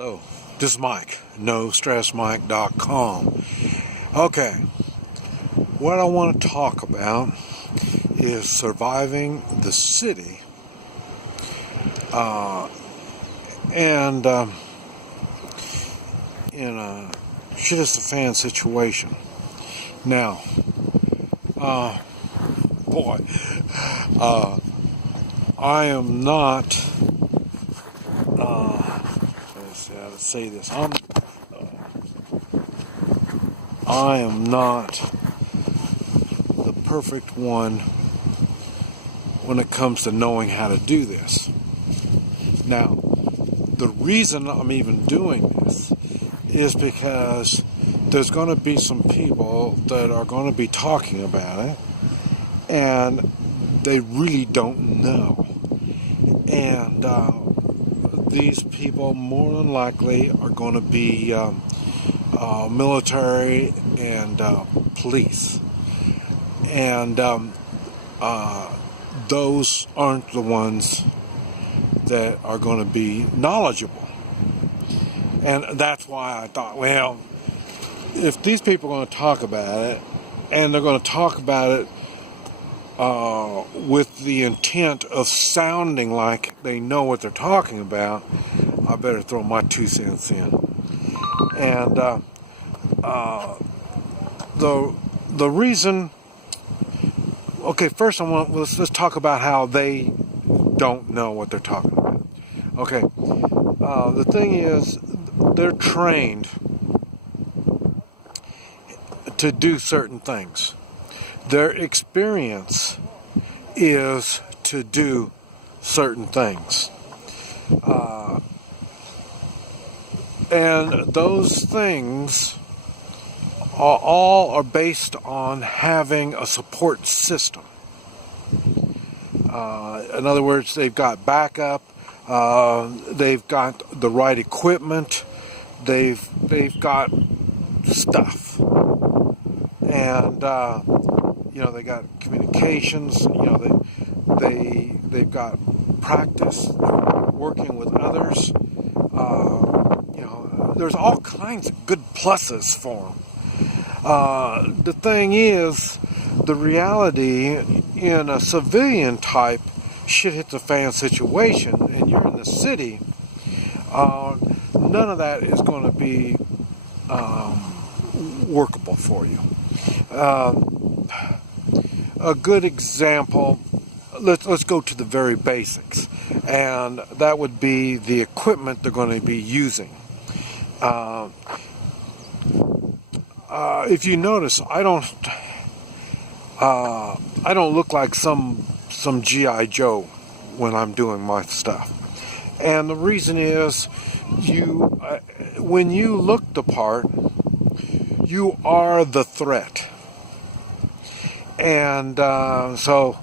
So, this is Mike, NoStressMike.com. Okay, what I want to talk about is surviving the city and in a shit-is-the-fan situation. Now, I am not, let's see how to say this, I am not the perfect one when it comes to knowing how to do this. Now, the reason I'm even doing this is because there's going to be some people that are going to be talking about it, and they really don't know. And these people more than likely are going to be military and police. And those aren't the ones that are going to be knowledgeable. And that's why I thought, well, if these people are going to talk about it, and they're going to talk about it with the intent of sounding like they know what they're talking about, I better throw my 2 cents in. And the reason, okay, first let's talk about how they don't know what they're talking about. Okay, the thing is, they're trained to do certain things. Their experience is to do certain things. And those things are based on having a support system. In other words, they've got backup, they've got the right equipment, they've got stuff. And they got communications. They've got practice working with others. There's all kinds of good pluses for them. The thing is, the reality in a civilian type shit hit the fan situation, and you're in the city, none of that is going to be workable for you. A good example, let's go to the very basics, and that would be the equipment they're going to be using. If you notice, I don't look like some G.I. Joe when I'm doing my stuff, and the reason is, when you look the part, you are the threat. And so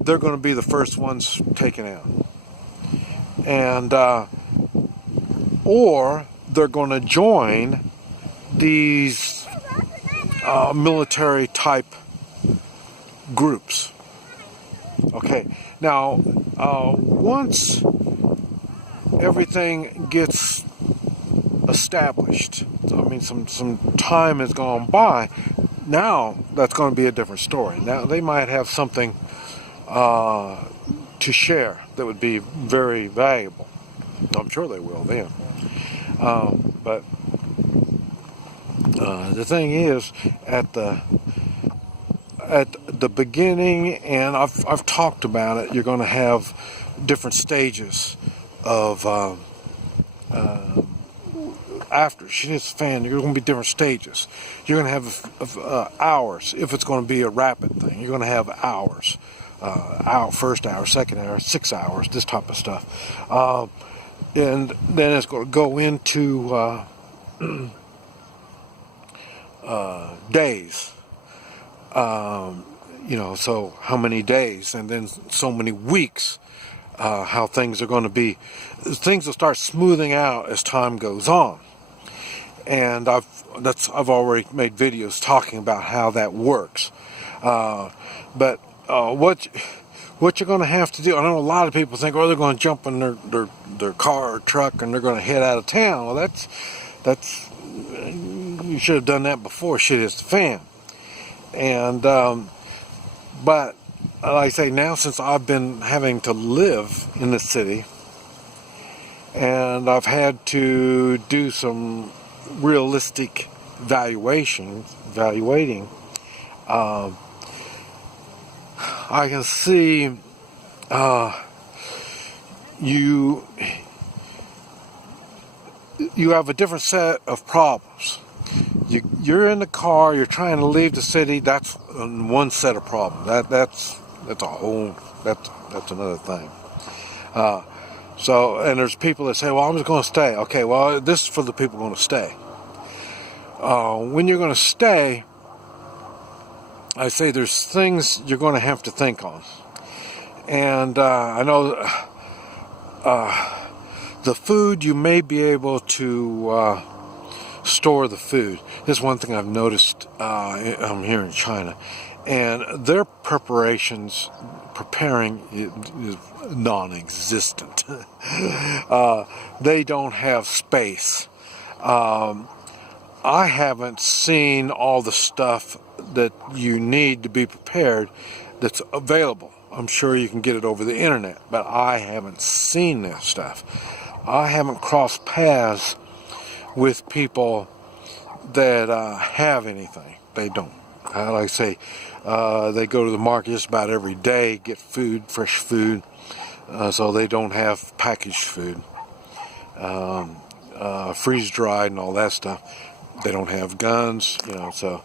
they're going to be the first ones taken out. And or they're going to join these military type groups. Okay, now once everything gets established, some time has gone by, now that's going to be a different story. Now they might have something to share that would be very valuable. I'm sure they will then. But the thing is, at the beginning, and I've talked about it, you're going to have different stages of after shit hits the fan. You're going to be different stages. You're going to have hours. If it's going to be a rapid thing, you're going to have hours. First hour, second hour, 6 hours, this type of stuff. And then it's going to go into days. So how many days, and then so many weeks. How things are going to be. Things will start smoothing out as time goes on. And I've already made videos talking about how that works. But what you're going to have to do, I know a lot of people think, oh, they're going to jump in their car or truck and they're going to head out of town. Well, that's you should have done that before shit hits the fan. And but like I say, now since I've been having to live in the city and I've had to do some realistic evaluating, I can see you have a different set of problems. You're in the car, you're trying to leave the city. That's one set of problems. That's another thing. So, and there's people that say, well, I'm just going to stay. Okay, well, this is for the people going to stay. When you're going to stay, I say there's things you're going to have to think on. And I know the food, you may be able to store the food. This is one thing I've noticed. I'm here in China, and their preparing is non-existent. They don't have space. I haven't seen all the stuff that you need to be prepared that's available. I'm sure you can get it over the internet, but I haven't seen that stuff. I haven't crossed paths with people that have anything. They don't. Like I say, they go to the market just about every day, get food, fresh food, so they don't have packaged food, freeze-dried and all that stuff. They don't have guns, so,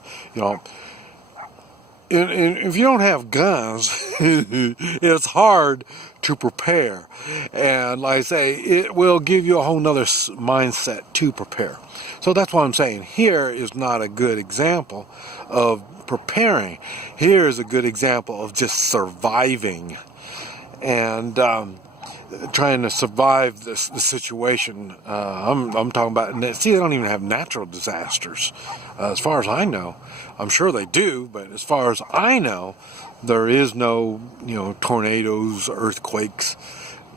if you don't have guns, it's hard to prepare. And like I say, it will give you a whole nother mindset to prepare. So that's what I'm saying. Here is not a good example of preparing. Here is a good example of just surviving and trying to survive the situation. I'm talking about, see, they don't even have natural disasters. As far as I know, I'm sure they do, but as far as I know, there is no, tornadoes, earthquakes.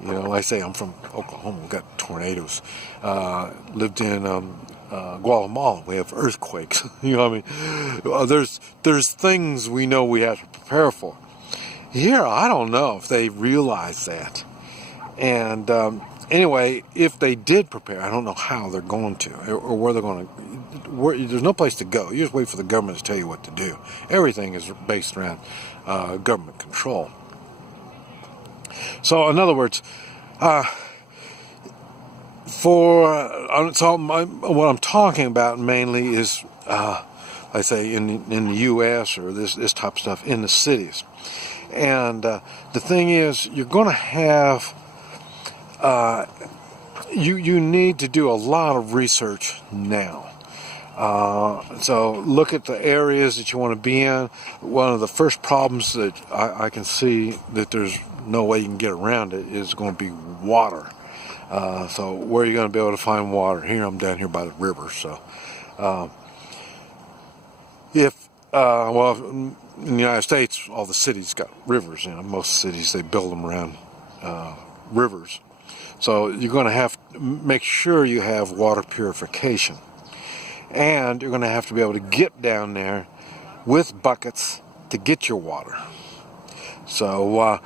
Like I say, I'm from Oklahoma, we've got tornadoes. Lived in Guatemala, we have earthquakes. There's things we know we have to prepare for. Here, I don't know if they realize that. And anyway, if they did prepare, I don't know how they're going to, or where they're going to. There's no place to go. You just wait for the government to tell you what to do. Everything is based around government control. So, in other words, what I'm talking about mainly is, I say, in the U.S. or this type of stuff in the cities. And the thing is, you're going to have. You need to do a lot of research now. So look at the areas that you want to be in. One of the first problems that I can see that there's no way you can get around it is going to be water. So where are you going to be able to find water? Here, I'm down here by the river. So in the United States, all the cities got rivers. Most cities, they build them around rivers. So you're going to have to make sure you have water purification. And you're going to have to be able to get down there with buckets to get your water. So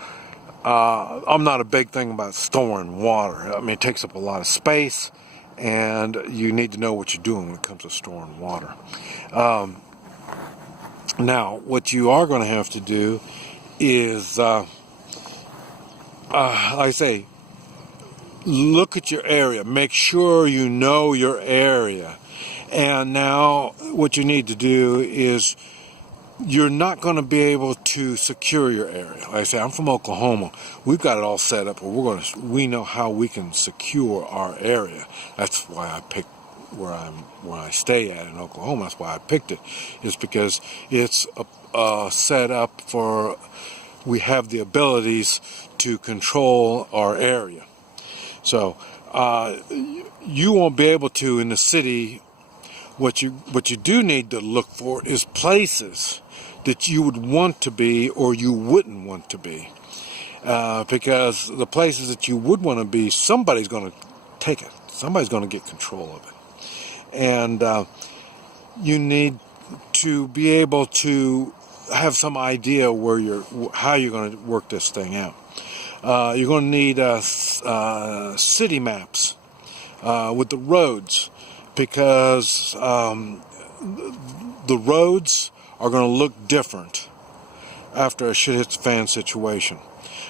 I'm not a big thing about storing water. I mean, it takes up a lot of space, and you need to know what you're doing when it comes to storing water. Now, what you are going to have to do is, like I say, look at your area. Make sure you know your area. And now what you need to do is, you're not going to be able to secure your area. Like I say, I'm from Oklahoma. We've got it all set up where we know how we can secure our area. That's why I picked where I stay at in Oklahoma. That's why I picked it. Is because it's set up for, we have the abilities to control our area. So you won't be able to in the city. What you do need to look for is places that you would want to be or you wouldn't want to be. because the places that you would want to be, somebody's going to take it. Somebody's going to get control of it. And you need to be able to have some idea how you're going to work this thing out. You're going to need city maps with the roads, because the roads are going to look different after a shit hits the fan situation.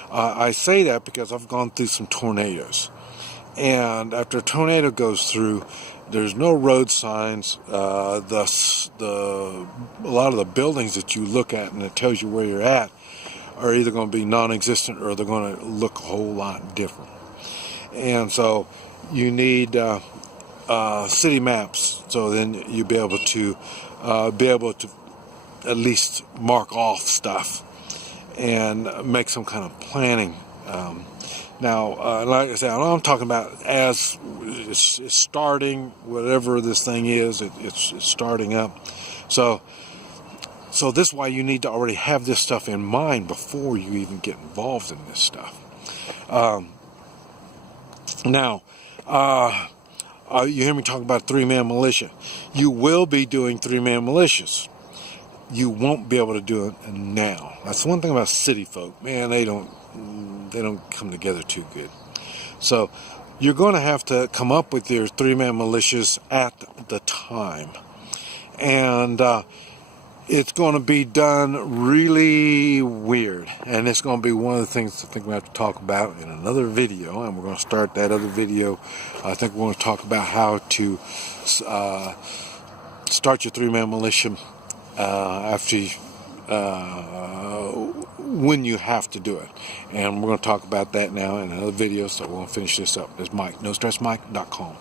I say that because I've gone through some tornadoes, and after a tornado goes through, there's no road signs. A lot of the buildings that you look at and it tells you where you're at are either going to be non-existent or they're going to look a whole lot different. And so you need city maps, so then you'll be able to at least mark off stuff and make some kind of planning. Now, like I said, I'm talking about as it's starting, whatever this thing is, it's starting up. So this is why you need to already have this stuff in mind before you even get involved in this stuff. Now, you hear me talk about 3-man militia. You will be doing 3-man militias. You won't be able to do it now. That's one thing about city folk. Man, they don't come together too good. So you're going to have to come up with your 3-man militias at the time. And it's going to be done really weird. And it's going to be one of the things I think we have to talk about in another video. And we're going to start that other video. I think we're going to talk about how to start your 3-man militia when you have to do it. And we're going to talk about that now in another video. So we're going to finish this up. This is Mike, NoStressMike.com.